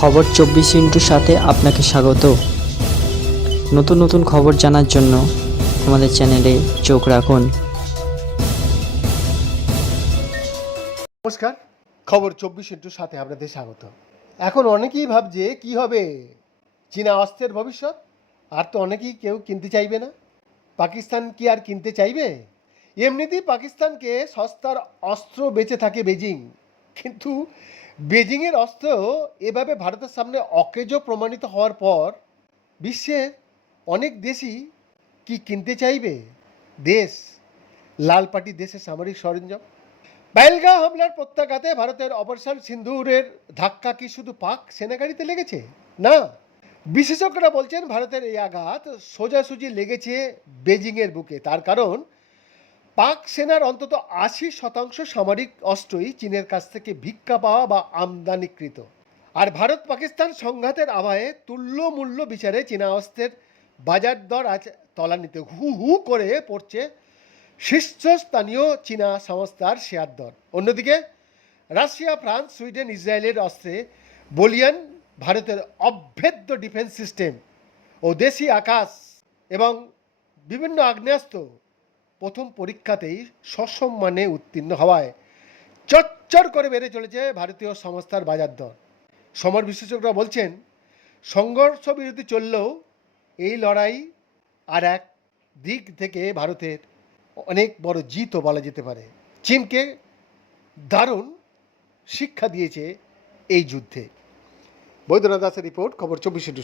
খবর চব্বিশ ইন্টুর সাথে আপনাকে স্বাগত। নতুন নতুন খবর জানার জন্য আমাদের চ্যানেলে চোখ রাখুন। নমস্কার, খবর চব্বিশ ইন্টুর সাথে আপনাদের স্বাগত। এখন অনেকেই ভাবছে, কি হবে? চীনা অস্ত্রের ভবিষ্যৎ? আর তো অনেকেই কেউ কিনতে চাইবে না। পাকিস্তান কি আর কিনতে চাইবে? এমনিতেই পাকিস্তানকে সস্তার অস্ত্র বেঁচে থাকে বেজিং। কিন্তু বেজিংয়ের অস্ত্র এভাবে ভারতের সামনে অকেজো প্রমাণিত হওয়ার পর বিশ্বের অনেক দেশই কি কিনতে চাইবে? দেশ লাল দেশের সামরিক সরঞ্জাম। পেহেলগাঁ হামলার প্রত্যাঘাতে ভারতের অপারেশন সিন্ধুরের ধাক্কা কি শুধু পাক সেনাগাড়িতে লেগেছে? না। বিশেষজ্ঞরা বলছেন, ভারতের এই আঘাত সোজাসুজি লেগেছে বেজিংয়ের বুকে। তার কারণ পাক সেনার অন্তত আশি শতাংশ সামরিক অস্ত্রই চীনের কাছ থেকে ভিক্ষা পাওয়া বা আমদানিকৃত। আর ভারত পাকিস্তান সংঘাতের আবহে তুল্য মূল্য বিচারে চীনা অস্ত্রের বাজার দর আজ তলানিতে হু হু করে পড়ছে শীর্ষস্থানীয় চীনা সংস্থার শেয়ার দর। অন্যদিকে, রাশিয়া, ফ্রান্স, সুইডেন, ইসরায়েলের অস্ত্রে বলিয়ান ভারতের অভেদ্য ডিফেন্স সিস্টেম ও দেশি আকাশ এবং বিভিন্ন আগ্নেয়াস্ত্র প্রথম পরীক্ষাতেই সসম্মানে উত্তীর্ণ হওয়ায় চচ্চর করে বেড়ে চলেছে ভারতীয় সংস্থার বাজার দর। সমর বিশেষজ্ঞরা বলছেন সংঘর্ষ বিরতি চললেও এই লড়াই আর এক দিক থেকে ভারতের অনেক বড় জিতও বলা যেতে পারে। চীনকে দারুণ শিক্ষা দিয়েছে এই যুদ্ধে। বৈদ্যনাথ দাসের রিপোর্ট, খবর চব্বিশে টু